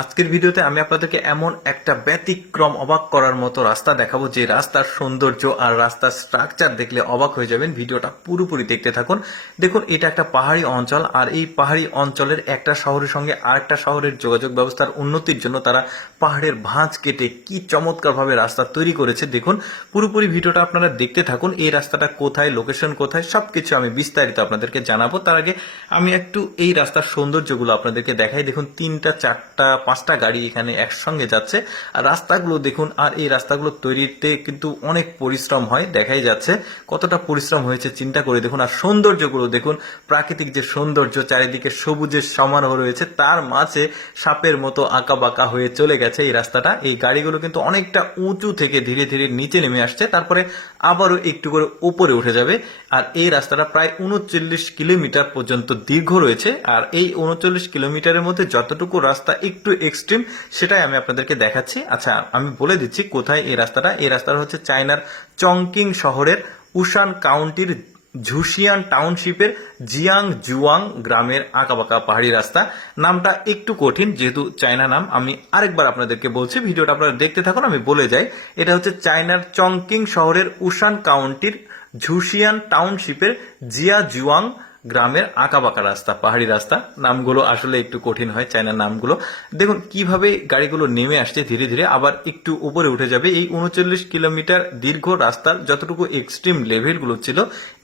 আজকের ভিডিওতে আমি আপনাদেরকে এমন একটা ব্যতিক্রম অবাক করার মতো রাস্তা দেখাবো যে রাস্তার সৌন্দর্য আর রাস্তার স্ট্রাকচার দেখলে অবাক হয়ে যাবেন। ভিডিওটা পুরোপুরি দেখতে থাকুন। দেখুন, এটা একটা পাহাড়ি অঞ্চল, আর এই পাহাড়ি অঞ্চলের একটা শহরের সঙ্গে আরেকটা শহরের যোগাযোগ ব্যবস্থার উন্নতির জন্য তারা পাহাড়ের ভাঁজ কেটে কি চমৎকারভাবে রাস্তা তৈরি করেছে। দেখুন, পুরোপুরি ভিডিওটা আপনারা দেখতে থাকুন। এই রাস্তাটা কোথায়, লোকেশন কোথায়, সবকিছু আমি বিস্তারিত আপনাদেরকে জানাবো। তার আগে আমি একটু এই রাস্তার সৌন্দর্যগুলো আপনাদেরকে দেখাই। দেখুন, 3টা 4টা 5টা গাড়ি এখানে একসঙ্গে যাচ্ছে, আর রাস্তাগুলো দেখুন। আর এই রাস্তাগুলো তৈরিতে কিন্তু অনেক পরিশ্রম হয়, দেখাই যাচ্ছে কতটা পরিশ্রম হয়েছে চিন্তা করে দেখুন। আর সৌন্দর্যগুলো দেখুন, প্রাকৃতিক যে সৌন্দর্য, চারিদিকে সবুজের সমারোহ রয়েছে, তার মাঝে সাপের মতো আঁকা বাঁকা হয়ে চলে গেছে এই রাস্তাটা। এই গাড়িগুলো কিন্তু অনেকটা উঁচু থেকে ধীরে ধীরে নিচে নেমে আসছে, তারপরে আবারও একটু করে উপরে উঠে যাবে। আর এই রাস্তাটা প্রায় 39 কিলোমিটার পর্যন্ত দীর্ঘ রয়েছে। আর এই 39 কিলোমিটারের মধ্যে যতটুকু রাস্তা একটু এক্সট্রিম, সেটাই আমি আপনাদেরকে দেখাচ্ছি। আচ্ছা, আমি বলে দিচ্ছি কোথায় এই রাস্তাটা। এই রাস্তাটা হচ্ছে চায়নার চংকিং শহরের উশান কাউন্টির ঝুশিয়ান টাউনশিপের জিয়াং জুয়াং গ্রামের আঁকাবাঁকা পাহাড়ি রাস্তা। নামটা একটু কঠিন, যেহেতু চায়না নাম। আমি আরেকবার আপনাদেরকে বলছি, ভিডিওটা আপনারা দেখতে থাকুন, আমি বলে যাই। এটা হচ্ছে চায়নার চংকিং শহরের উশান কাউন্টির ঝুশিয়ান টাউনশিপের জিয়া জুয়াং গ্রামের আঁকাবাঁকা রাস্তা, পাহাড়ি রাস্তা। নামগুলো আসলে একটু কঠিন হয়, চায়নার নামগুলো। দেখুন কিভাবে গাড়িগুলো নেমে আসছে ধীরে ধীরে, আবার একটু উপরে উঠে যাবে। এই 39 কিলোমিটার দীর্ঘ রাস্তার যতটুকু এক্সট্রিম লেভেলগুলো ছিল,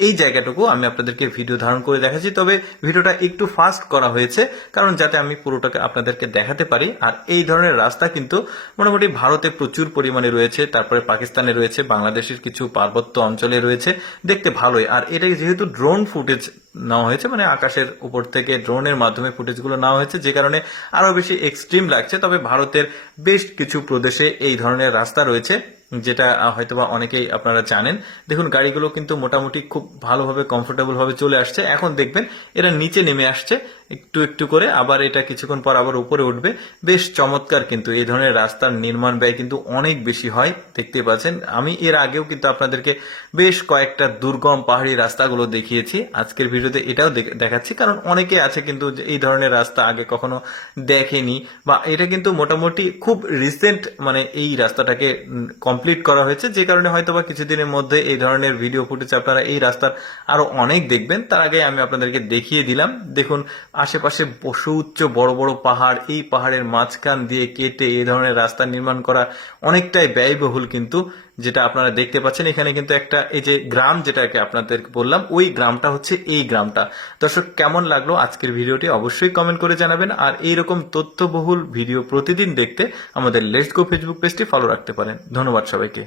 এই জায়গাটুকু আমি আপনাদেরকে ভিডিও ধারণ করে দেখাচ্ছি। তবে ভিডিওটা একটু ফাস্ট করা হয়েছে, কারণ যাতে আমি পুরোটাকে আপনাদেরকে দেখাতে পারি। আর এই ধরনের রাস্তা কিন্তু মোটামুটি ভারতে প্রচুর পরিমাণে রয়েছে, তারপরে পাকিস্তানে রয়েছে, বাংলাদেশের কিছু পার্বত্য অঞ্চলে রয়েছে, দেখতে ভালোই। আর এটা যেহেতু ড্রোন ফুটেজ নেওয়া হয়েছে, মানে আকাশের উপর থেকে ড্রোনের মাধ্যমে ফুটেজগুলো নেওয়া হয়েছে, যে কারণে আরো বেশি এক্সট্রিম লাগছে। তবে ভারতের বেশ কিছু প্রদেশে এই ধরনের রাস্তা রয়েছে, যেটা হয়তোবা অনেকেই আপনারা জানেন। দেখুন, গাড়িগুলো কিন্তু মোটামুটি খুব ভালোভাবে কমফোর্টেবল ভাবে চলে আসছে। এখন দেখবেন এরা নিচে নেমে আসছে একটু একটু করে, আবার এটা কিছুক্ষণ পর আবার উপরে উঠবে। বেশ চমৎকার। কিন্তু এই ধরনের রাস্তার নির্মাণ ব্যয় কিন্তু অনেক বেশি হয়, দেখতে পাচ্ছেন। আমি এর আগেও কিন্তু আপনাদেরকে বেশ কয়েকটা দুর্গম পাহাড়ি রাস্তাগুলো দেখিয়েছি, আজকের ভিডিওতে এটাও দেখাচ্ছি। কারণ অনেকে আছে কিন্তু এই ধরনের রাস্তা আগে কখনো দেখেনি, বা এটা কিন্তু মোটামুটি খুব রিসেন্ট, মানে এই রাস্তাটাকে কমপ্লিট করা হয়েছে, যে কারণে হয়তোবা কিছুদিনের মধ্যে এই ধরনের ভিডিও ফুটেজ আপনারা এই রাস্তার আরো অনেক দেখবেন। তার আগে আমি আপনাদেরকে দেখিয়ে দিলাম। দেখুন, আশেপাশে সুউচ্চ বড় বড় পাহাড়, এই পাহাড়ের মাঝখান দিয়ে কেটে এই ধরনের রাস্তা নির্মাণ করা অনেকটাই ব্যয়বহুল। কিন্তু যেটা আপনারা দেখতে পাচ্ছেন, এখানে কিন্তু একটা এই যে গ্রাম, যেটাকে আপনাদের বললাম, ওই গ্রামটা হচ্ছে এই গ্রামটা। দর্শক, কেমন লাগলো আজকের ভিডিওটি অবশ্যই কমেন্ট করে জানাবেন। আর এইরকম তথ্যবহুল ভিডিও প্রতিদিন দেখতে আমাদের লেটস গো ফেসবুক পেজটি ফলো রাখতে পারেন। ধন্যবাদ সবাইকে।